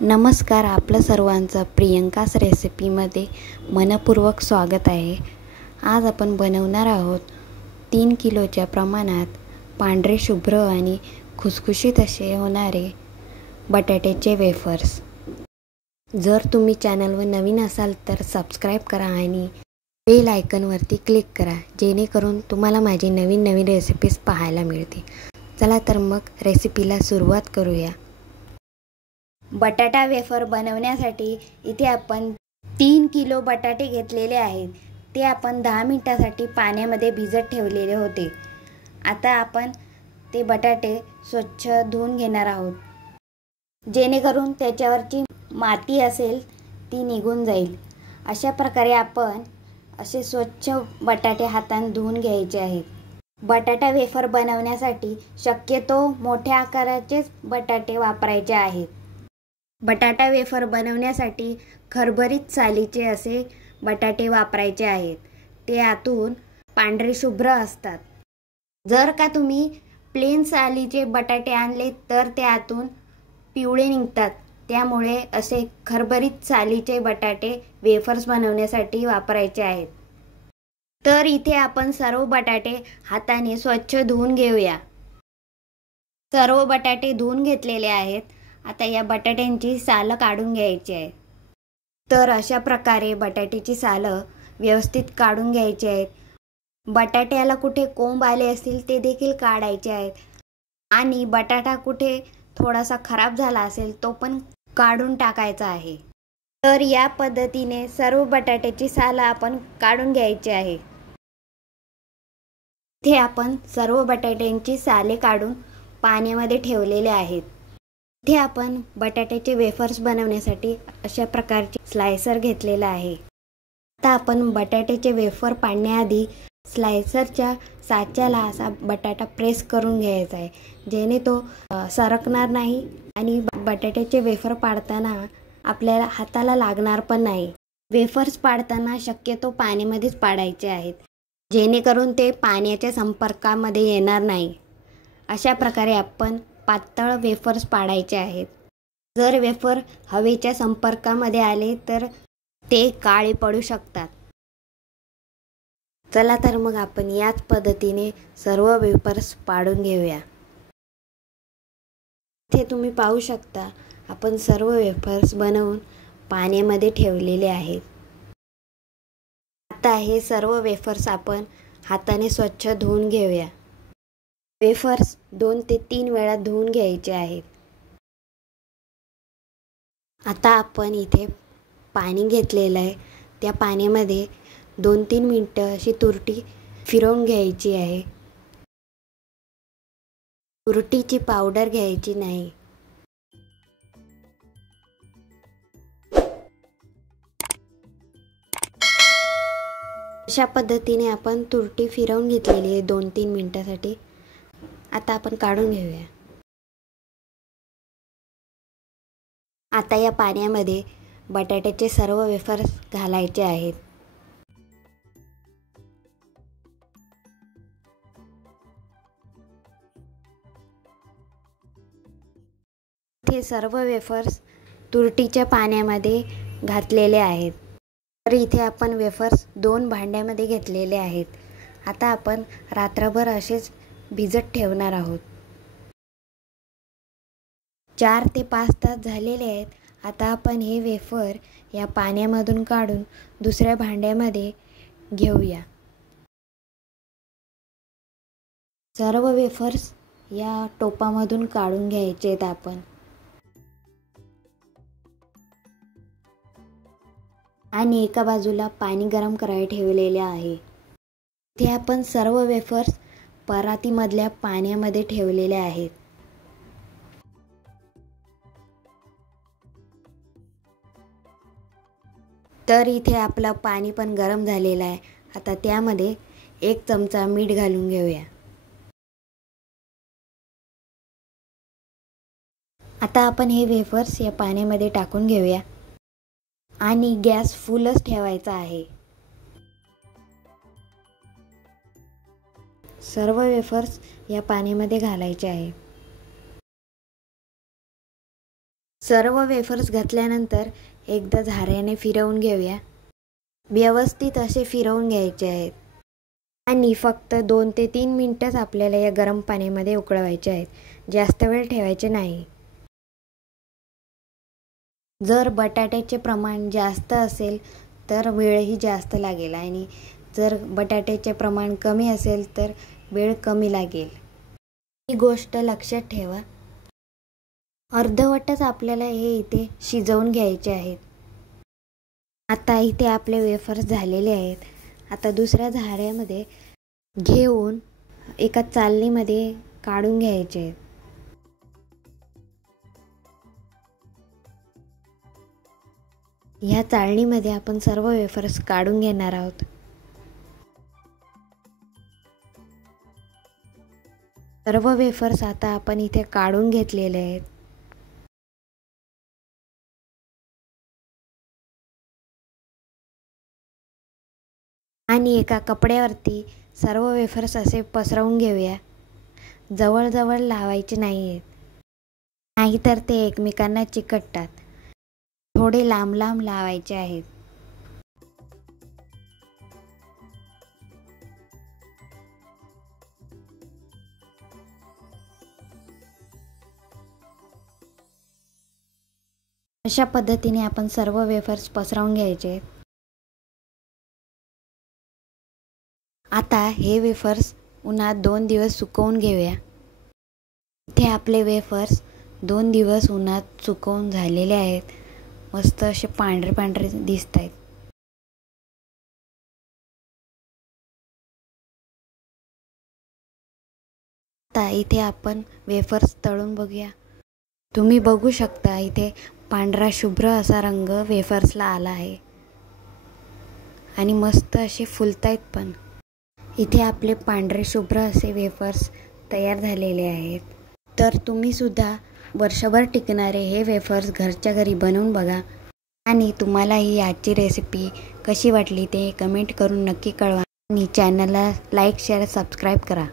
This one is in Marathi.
नमस्कार, आपलं सर्वांचं प्रियंकास रेसिपीमध्ये मनपूर्वक स्वागत आहे. आज आपण बनवणार आहोत 3 किलोच्या प्रमाणात पांढरे शुभ्र आणि खुसखुशीत असे होणारे बटाट्याचे वेफर्स. जर तुम्ही चॅनलवर नवीन असाल तर सबस्क्राईब करा आणि बेल आयकॉनवरती क्लिक करा, जेणेकरून तुम्हाला माझी नवीन रेसिपीज पाहायला मिळतील. चला तर मग रेसिपीला सुरुवात करूया. बटाटा वेफर बनवण्यासाठी इथे आपण 3 किलो बटाटे घेतलेले आहेत. ते आपण 10 मिनिटांसाठी पाण्यामध्ये भिजत ठेवलेले होते. आता आपण ते बटाटे स्वच्छ धुवून घेणार आहोत, जेणेकरून त्याच्यावरची माती असेल ती निघून जाईल. अशा प्रकारे आपण असे स्वच्छ बटाटे हाताने धुवून घ्यायचे आहेत. बटाटा वेफर बनवण्यासाठी शक्यतो मोठ्या आकाराचेच बटाटे वापरायचे आहेत. बटाटा वेफर बनवण्यासाठी खरबरीत सालीचे असे बटाटे वापरायचे आहेत. ते आतून पांढरे शुभ्र असतात. जर का तुम्ही प्लेन सालीचे बटाटे आणले तर ते आतून पिवळे निघतात. त्यामुळे असे खरबरीत सालीचे बटाटे वेफर्स बनवण्यासाठी वापरायचे आहेत. तर इथे आपण सर्व बटाटे हाताने स्वच्छ धुवून घेऊया. सर्व बटाटे धुवून घेतलेले आहेत. आता या बटाट्यांची सालं काढून घ्यायची आहे. तर अशा प्रकारे बटाट्याची सालं व्यवस्थित काढून घ्यायची आहेत. बटाट्याला कुठे कोंब आले असतील ते देखील काढायचे आहेत आणि बटाटा कुठे थोडासा खराब झाला असेल तो पण काढून टाकायचा आहे. तर या पद्धतीने सर्व बटाट्याची सालं आपण काढून घ्यायची आहे. इथे आपण सर्व बटाट्यांची साले काढून पाण्यामध्ये ठेवलेले आहेत. इथे आपण बटाट्याचे वेफर्स बनवण्यासाठी अशा प्रकारचे स्लायसर घेतलेला आहे. आता आपण बटाट्याचे वेफर पाडण्याआधी स्लायसरच्या साच्याला असा बटाटा प्रेस करून घ्यायचा आहे, जेणे तो सरकणार नाही आणि बटाट्याचे वेफर पाडताना आपल्याला हाताला लागणार पण नाही. वेफर्स पाडताना शक्यतो पाण्यामध्येच पाडायचे आहेत, जेणेकरून ते पाण्याच्या संपर्कामध्ये येणार नाही. अशा प्रकारे आपण पातळ वेफर्स पाडायचे आहेत. जर वेफर हवेच्या संपर्कामध्ये आले तर ते काळे पडू शकतात. चला तर मग आपण याच पद्धतीने सर्व वेफर्स पाडून घेऊया. इथे तुम्ही पाहू शकता आपण सर्व वेफर्स बनवून पाण्यामध्ये ठेवलेले आहेत. आता हे सर्व वेफर्स आपण हाताने स्वच्छ धुवून घेऊया. वेफर्स 2 ते 3 वेळा धुवून घ्यायचे आहेत. आता आपण इथे पाणी घेतलेलं आहे. त्या पाण्यामध्ये 2-3 मिनिटं अशी तुरटी फिरवून घ्यायची आहे. तुरटीची पावडर घ्यायची नाही. अशा पद्धतीने आपण तुरटी फिरवून घेतलेली आहे 2-3 मिनिटांसाठी. आता आपण काढून घेऊया. आता या पाण्यामध्ये बटाट्याचे सर्व वेफर्स घालायचे आहेत. ते सर्व वेफर्स तुरटीच्या पाण्यामध्ये घातलेले आहेत. तर इथे आपण वेफर्स 2 भांड्यामध्ये घेतलेले आहेत. आता आपण रात्रभर असेच भिजत ठेवणार आहोत. 4 ते 5 तास झालेले आहेत. आता आपण हे वेफर या पाण्यामधून काढून दुसऱ्या भांड्यामध्ये घेऊया. सर्व वेफर्स या टोपामधून काढून घ्यायचे आहेत आपण. आणि एका बाजूला पाणी गरम करायला ठेवलेले आहे. इथे आपण सर्व वेफर्स परातीमधल्या पाण्यामध्ये ठेवलेले आहेत. तर इथे आपलं पाणी पण गरम झालेलं आहे. आता त्यामध्ये 1 चमचा मीठ घालून घेऊया. आता आपण हे वेफर्स या पाण्यामध्ये टाकून घेऊया आणि गॅस फुलच ठेवायचा आहे. सर्व वेफर्स या पाण्यामध्ये घालायचे आहे. सर्व वेफर्स घातल्यानंतर एकदा झाऱ्याने फिरवून घेऊया. व्यवस्थित असे फिरवून घ्यायचे आहेत आणि फक्त 2 ते 3 मिनिटच आपल्याला या गरम पाण्यामध्ये उकळवायचे आहेत. जास्त वेळ ठेवायचे नाही. जर बटाट्याचे प्रमाण जास्त असेल तर वेळही जास्त लागेल आणि जर बटाट्याचे प्रमाण कमी असेल तर वेळ कमी लागेल. ही गोष्ट लक्षात ठेवा. अर्धवटच आपल्याला हे इथे शिजवून घ्यायचे आहेत. आता इथे आपले वेफर्स झालेले आहेत. आता दुसऱ्या झाऱ्यामध्ये घेऊन एका चालणीमध्ये काढून घ्यायचे आहेत. ह्या चाळणीमध्ये आपण सर्व वेफर्स काढून घेणार आहोत. सर्व वेफर्स आता आपण इथे काढून घेतलेले आहेत. आणि एका कपड्यावरती सर्व वेफर्स असे पसरवून घेऊया. जवळजवळ लावायचे नाही आहेत, नाहीतर ते एकमेकांना चिकटतात. थोडे लांब लांब लावायचे आहेत. अशा पद्धतीने आपण सर्व वेफर्स पसरवून घ्यायचे आहेत. आता हे वेफर्स उन्हात 2 दिवस सुकवून घेऊया. इथे आपले वेफर्स 2 दिवस उन्हात सुकवून झालेले आहेत. मस्त असे पांढरे पांढरे दिसत आहेत. आता इथे आपण वेफर्स तळून बघूया. तुम्ही बघू शकता इथे पांढरा शुभ्र असा रंग वेफर्सला आला आहे आणि मस्त असे फुलतायत पण. इथे आपले पांढरे शुभ्र असे वेफर्स तयार झालेले आहेत. तर तुम्ही सुद्धा वर्षभर टिकणारे हे वेफर्स घरच्या घरी बनवून बघा आणि तुम्हाला ही आजची रेसिपी कशी वाटली ते कमेंट करून नक्की कळवा आणि चॅनलला लाईक शेअर सबस्क्राईब करा.